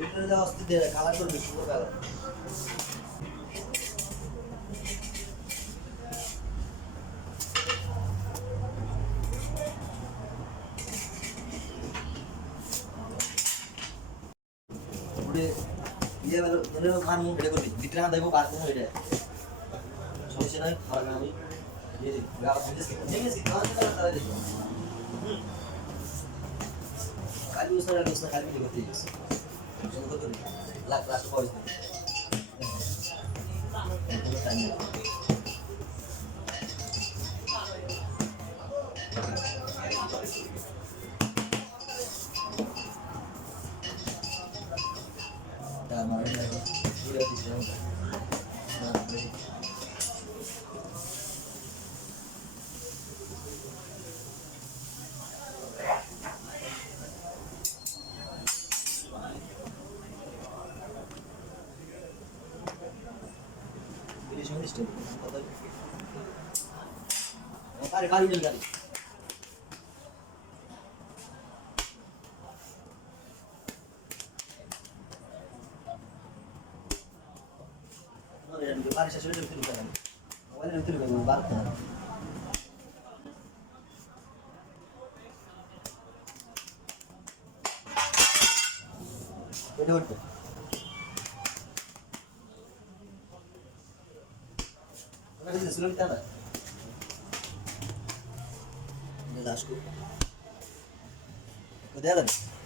ভিতরে দেওয়া অস্তি দিয়ে কালার করবে সুন্দর কালার ওরে ইয়ে বেলো এনে মান মুখ এটা করবি ভিতরে না দেবো বার করবো এটা সমস্যা নাই খারাপ না আমি ये देख गाव में से नहीं से कहां से करा देखो खाली उसने उसने खाली नहीं Black flash boys. Tama rin ako. Hindi siya. Tama rin. अरे गाड़ी चल गाड़ी बारिश शुरू होती है मोबाइल में उतरी गई बात कर Good. Kan. Awalnya